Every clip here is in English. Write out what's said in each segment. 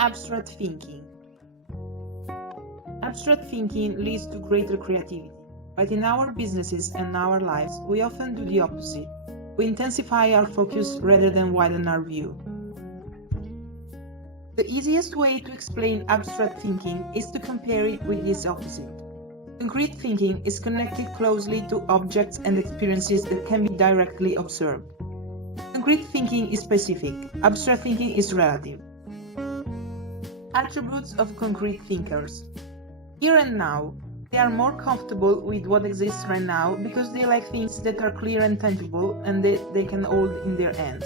Abstract thinking. Abstract thinking leads to greater creativity, but in our businesses and our lives, we often do the opposite. We intensify our focus rather than widen our view. The easiest way to explain abstract thinking is to compare it with its opposite. Concrete thinking is connected closely to objects and experiences that can be directly observed. Concrete thinking is specific, abstract thinking is relative. Attributes of concrete thinkers. Here and now, they are more comfortable with what exists right now because they like things that are clear and tangible and that they can hold in their hands.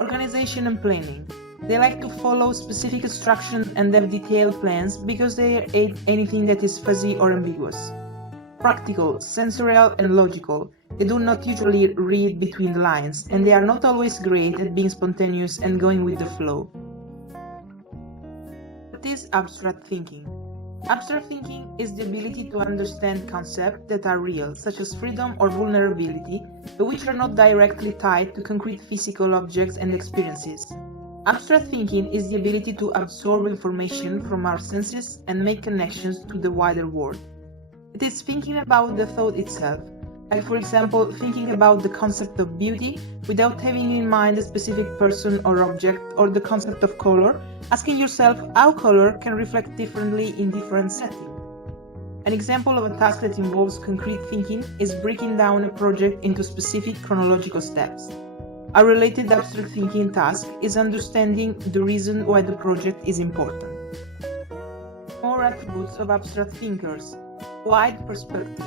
Organization and planning. They like to follow specific instructions and have detailed plans because they hate anything that is fuzzy or ambiguous. Practical, sensorial, and logical. They do not usually read between the lines, and they are not always great at being spontaneous and going with the flow. What is abstract thinking? Abstract thinking is the ability to understand concepts that are real, such as freedom or vulnerability, but which are not directly tied to concrete physical objects and experiences. Abstract thinking is the ability to absorb information from our senses and make connections to the wider world. It is thinking about the thought itself, like for example, thinking about the concept of beauty without having in mind a specific person or object, or the concept of color, asking yourself how color can reflect differently in different settings. An example of a task that involves concrete thinking is breaking down a project into specific chronological steps. A related abstract thinking task is understanding the reason why the project is important. More attributes of abstract thinkers. Wide perspective.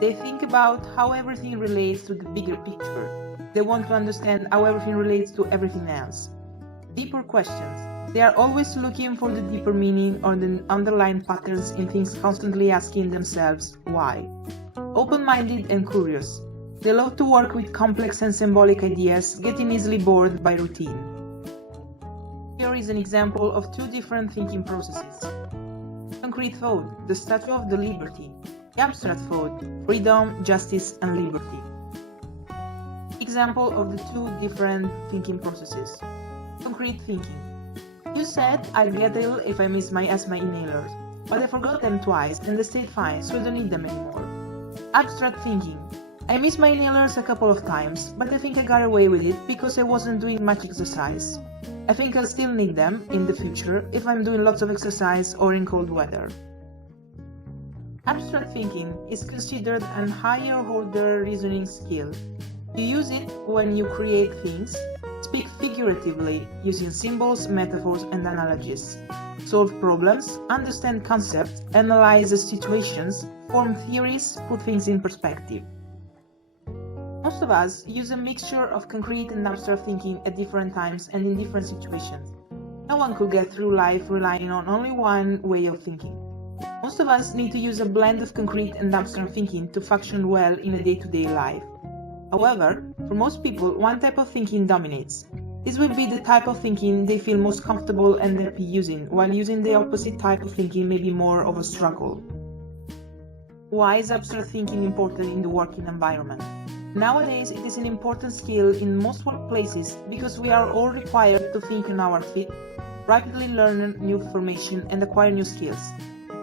They think about how everything relates to the bigger picture. They want to understand how everything relates to everything else. Deeper questions. They are always looking for the deeper meaning or the underlying patterns in things, constantly asking themselves why. Open-minded and curious. They love to work with complex and symbolic ideas, getting easily bored by routine. Here is an example of two different thinking processes. Concrete thought, the Statue of the Liberty. Abstract thought, freedom, justice, and liberty. Example of the two different thinking processes. Concrete thinking. You said I'd get ill if I miss my asthma inhalers, but I forgot them twice and they stayed fine, so I don't need them anymore. Abstract thinking. I missed my inhalers a couple of times, but I think I got away with it because I wasn't doing much exercise. I think I'll still need them in the future if I'm doing lots of exercise or in cold weather. Abstract thinking is considered an higher order reasoning skill. You use it when you create things, speak figuratively using symbols, metaphors, and analogies, solve problems, understand concepts, analyze situations, form theories, put things in perspective. Most of us use a mixture of concrete and abstract thinking at different times and in different situations. No one could get through life relying on only one way of thinking. Most of us need to use a blend of concrete and abstract thinking to function well in a day-to-day life. However, for most people, one type of thinking dominates. This will be the type of thinking they feel most comfortable and happy using, while using the opposite type of thinking may be more of a struggle. Why is abstract thinking important in the working environment? Nowadays, it is an important skill in most workplaces because we are all required to think on our feet, rapidly learn new information and acquire new skills,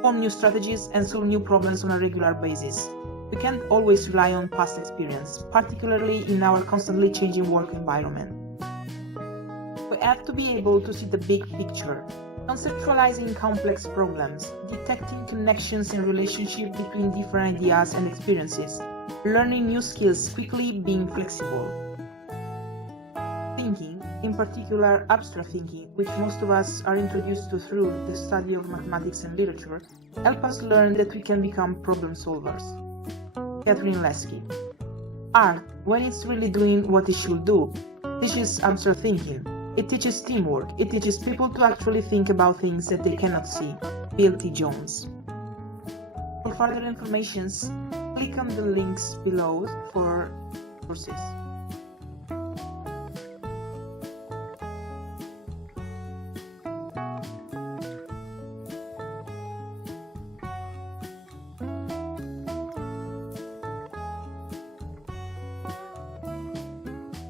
form new strategies and solve new problems on a regular basis. We can't always rely on past experience, particularly in our constantly changing work environment. We have to be able to see the big picture, conceptualizing complex problems, detecting connections and relationships between different ideas and experiences, learning new skills quickly, being flexible. Thinking, in particular abstract thinking, which most of us are introduced to through the study of mathematics and literature, help us learn that we can become problem solvers. Catherine Lesky. Art, when it's really doing what it should do, teaches abstract thinking. It teaches teamwork. It teaches people to actually think about things that they cannot see. Bill T. Jones. For further information, click on the links below for courses.